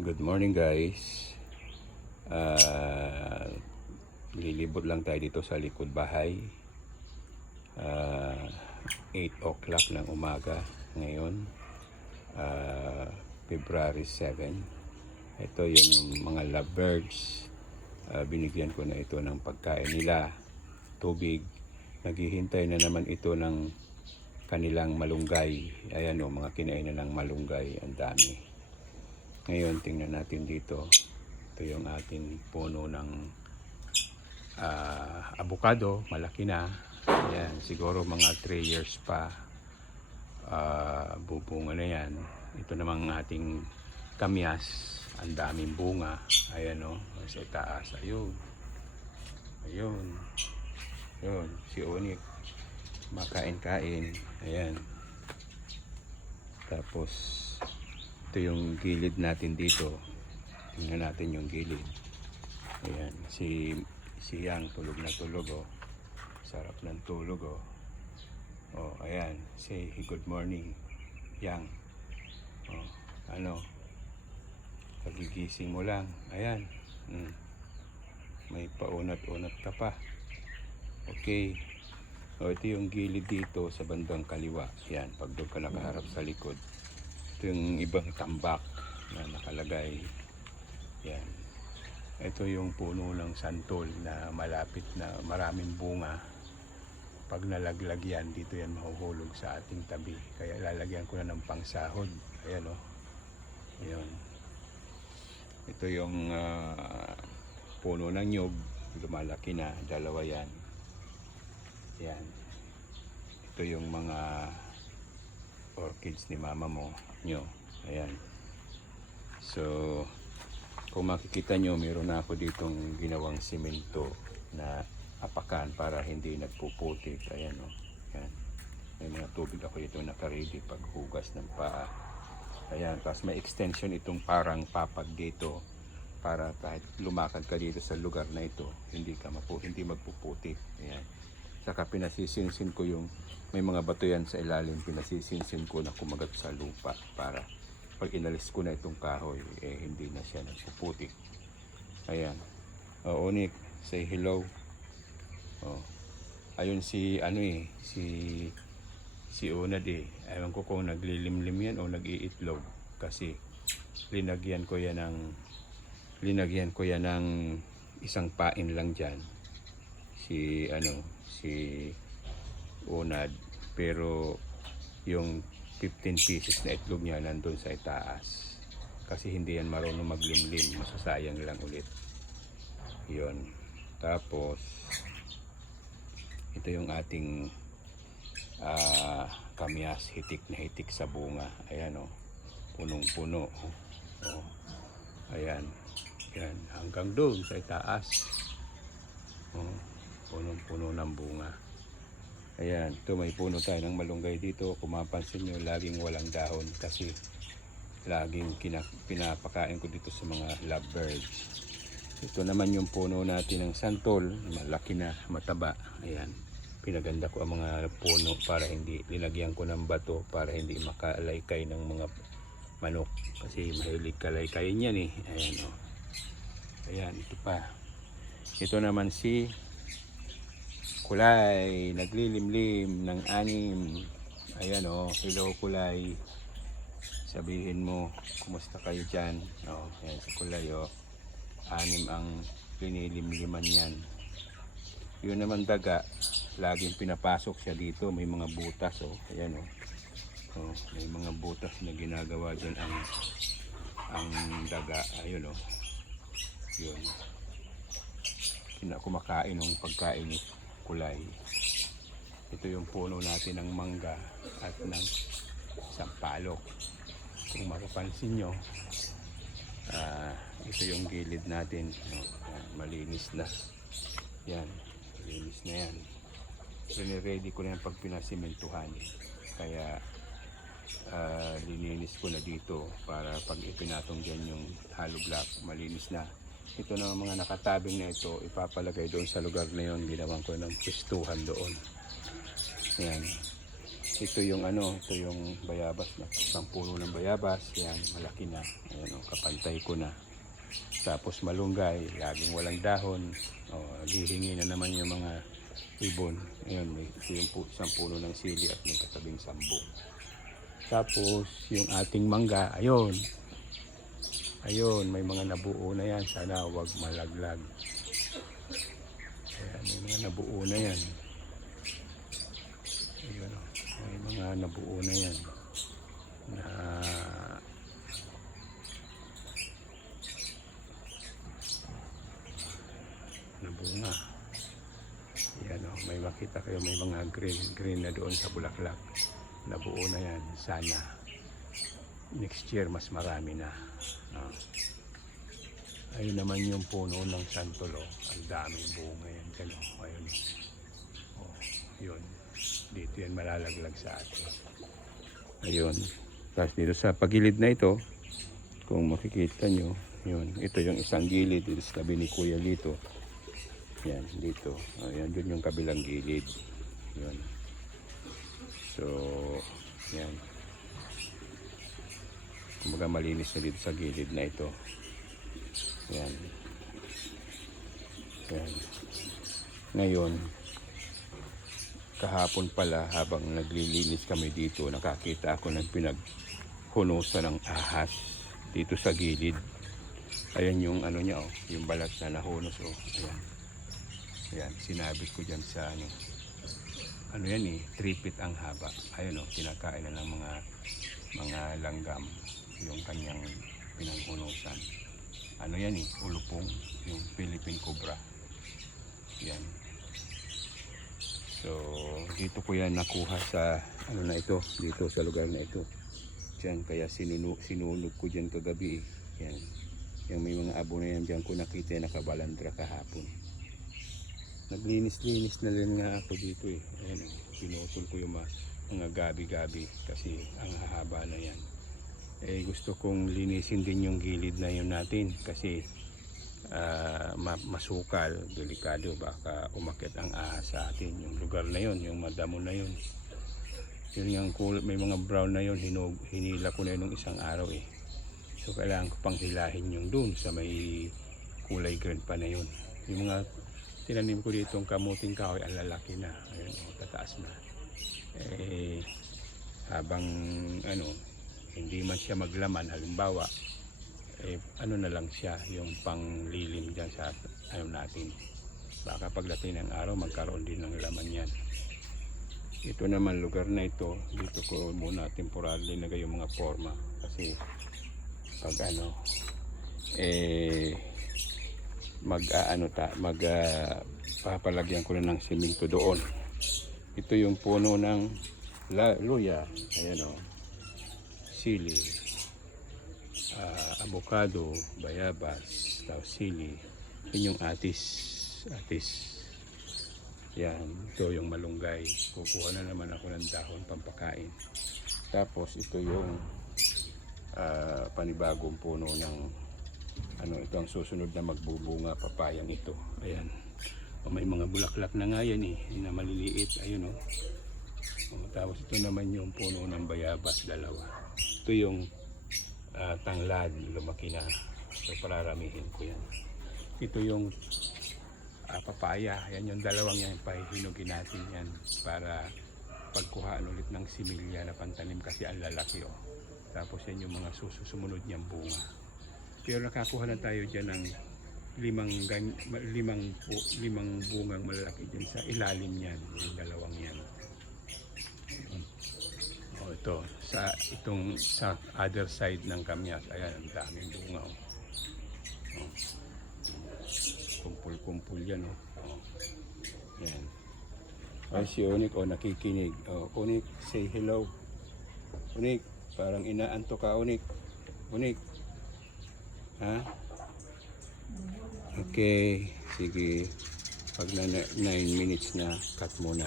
Good morning guys. uh, Lilibot lang tayo dito sa likod bahay. 8 o'clock ng umaga ngayon, February 7. Ito yung mga lovebirds. Binigyan ko na ito ng pagkain nila, tubig. Naghihintay na naman ito ng kanilang malunggay. Ayan o, mga kinain na ng malunggay, ang dami. Ngayon tingnan natin dito. Ito yung ating puno ng avocado, malaki na. Ayan, siguro mga 3 years pa bubunga na yan. Ito namang ating kamyas, ang daming bunga. Ayan o, sa itaas. Ayun, ayun, ayun, si Onik makain-kain. Ayan, tapos ito yung gilid natin dito. Tingnan natin yung gilid. Ayan, si Yang tulog na tulog oh. Sarap ng tulog oh. Oh, ayan, say good morning Yang. Oh, ano, pagigising mo lang. Ayan. May paunat-unat ka pa. Okay. Oh, ito yung gilid dito sa bandang kaliwa. Yan, pag doon ka nakaharap sa likod. Ito yung ibang tambak na nakalagay. Yan. Ito yung puno ng santol na malapit na maraming bunga. Pag nalaglag yan, dito yan mahuhulog sa ating tabi. Kaya lalagyan ko na ng pangsahod. Ayan o. Ayan. Ito yung puno ng nyug. Lumalaki na. Dalawa yan. Yan. Ito yung mga orchids ni mama mo. Nyo. Ayan. So, kung makikita nyo, meron na ako ditong ginawang simento na apakan para hindi nagpuputik. Ayan o. Ayan. May mga tubig ako dito nakaready pag hugas ng paa. Ayan. Tapos may extension itong parang papag dito para kahit lumakad ka dito sa lugar na ito, hindi magpuputik. Ayan. Saka pinasisinsin ko yung may mga bato yan sa ilalim. Pinasisinsin ko na kumagat sa lupa para pag inalis ko na itong kahoy, hindi na siya nagpuputik. Ayan. Oh, Onik, say hello. Oh. Ayun si Unad eh. Ewan ko kung naglilimlim yan o nag-iitlog kasi linagyan ko yan ng isang pain lang diyan. Si Unad, pero yung 15 pieces na itlog niya nandun sa itaas kasi hindi yan marunong maglimlim, masasayang lang ulit yun. Tapos ito yung ating kamyas, hitik na hitik sa bunga. Ayan o, punong puno oh. Ayan, yan, hanggang doon sa itaas oh, punong puno ng bunga. Ayan, ito may puno tayo ng malunggay dito. Kung mapansin nyo, laging walang dahon kasi laging pinapakain ko dito sa mga lovebirds. Ito naman yung puno natin ng santol, malaki na, mataba. Ayan, pinaganda ko ang mga puno para hindi, linagyan ko ng bato para hindi makalaykay ng mga manok kasi mahilig kalaykayin yan eh. Ayan o. Ayan, ito pa. Ito naman si Kulay, naglilimlim ng anim. Ayan o, hello Kulay. Sabihin mo, kumusta kayo dyan? O, ayan si Kulay o. Anim ang linilimliman yan. Yun naman daga, laging pinapasok siya dito. May mga butas o. Ayan o. O, may mga butas na ginagawa dyan ang daga. Ayun o. Yun. Kumakain ng pagkain ni Kulay. Ito yung puno natin ng mangga at ng sampalok. Kung mapapansin nyo, ito yung gilid natin. Malinis na. Yan, malinis na yan. Ready ko na yan pag pinasimentuhan. Kaya lininis ko na dito para pag ipinatong dyan yung hollow block, malinis na. Ito na mga nakatabing na ito, ipapalagay doon sa lugar na yun. Ginawan ko ng pistuhan doon. Ayan. Ito yung ano, ito yung bayabas na isang puno ng bayabas. Yan, malaki na. Ayan, oh, kapantay ko na. Tapos malunggay, laging walang dahon. Oh, hihingi na naman yung mga ibon. Ayun, may ito yung isang puno ng sili at may katabing sambong. Tapos yung ating mangga, ayun. Ayun, may mga nabuo na yan. Sana wag malaglag. Ayan, may mga nabuo na yan. Ayun, oh, may mga nabuo na yan. Na nabunga. Yan, oh, may makita kayo, may mga green na doon sa bulaklak. Nabuo na yan. Sana next year mas marami na. Ayun naman yung puno ng santolo. Ang daming bunga yan. Kano, ayun. Oh, yun. Dito yan malalaglag sa atin. Ayun. Tapos dito sa pagilid na ito, kung makikita nyo, yun. Ito yung isang gilid. Dito sa tabi ni Kuya dito. Yan, dito. Ayan, dun yung kabilang gilid. Yun. So, yan. Kumbaga malinis na dito sa gilid na ito. Yan. Yan. Ngayon, kahapon pala habang naglilinis kami dito, nakakita ako ng pinaghunusan ng ahas dito sa gilid. Ayan yung ano niya, oh, yung balat na nahunos, oh. Ayan. Ayan, sinabit ko dyan sa ano yan eh, 3 feet ang haba. Ayun, oh, kinakain na ng mga langgam yung kanyang pinanghunusan. Ano yan eh, ulupong, yung Philippine cobra. Yan. So, dito ko yan nakuha sa ano na ito, dito sa lugar na ito. Diyan, kaya sinunog ko dyan kagabi eh. Yan. Yung may mga abo na yan dyan ko nakita, nakabalandra kahapon. Naglinis-linis na rin nga ako dito eh. Ayan, pinutol ko yung mga gabi-gabi kasi ang hahaba na yan. Eh, gusto kong linisin din yung gilid na yun natin kasi masukal, delikado, baka umakyat ang ahas sa atin. Yung lugar na yun, yung madamo na yun. Yun yung may mga brown na yun, hinila ko na yun ng isang araw eh. So kailangan ko pang hilahin yung dun sa may kulay green pa na yun. Yung mga tinanim ko dito ang kamuting kahoy, ang lalaki na. Ayun, tataas na. Eh, habang ano, hindi man siya maglaman, halimbawa, eh, ano na lang siya, yung panglilim dyan sa ano natin. Baka pagdating ng araw, magkaroon din ng laman yan. Ito naman, lugar na ito, dito ko muna temporarily nagay yung mga forma. Kasi, pag ano, eh, papalagyan ko na ng simento doon. Ito yung puno ng luya, ayan o, sili, avocado, bayabas, tapos sili. Yun yung atis. Yan, ito yung malunggay. Kukuha na naman ako ng dahon pampakain. Tapos ito yung panibagong puno ng ano, ito ang susunod na magbubunga, papayang ito. Ayan. O, may mga bulaklak na nga yan eh, na maliliit. Ayun o. Tapos ito naman yung puno ng bayabas, dalawa. Ito yung tanglad, lumaki na. So pararamihin ko yan. Ito yung papaya. Yan yung dalawang yan, pahihinugin natin yan para pagkuhaan ulit ng similya na pantanim kasi ang lalaki o. Tapos yan yung mga susunod niyang bunga. Pero nakakuha na tayo dyan ng limang bungang malalaki dyan sa ilalim yan, yung dalawang yan. O ito, sa other side ng kamyas, ayan, ang daming bunga. Kumpul-kumpul yan. Yan. Ay, si Onik, nakikinig. Onik, say hello. Onik, parang inaanto ka, Onik. Onik. Ha? Okay, sige. Pag na 9 minutes na, cut muna.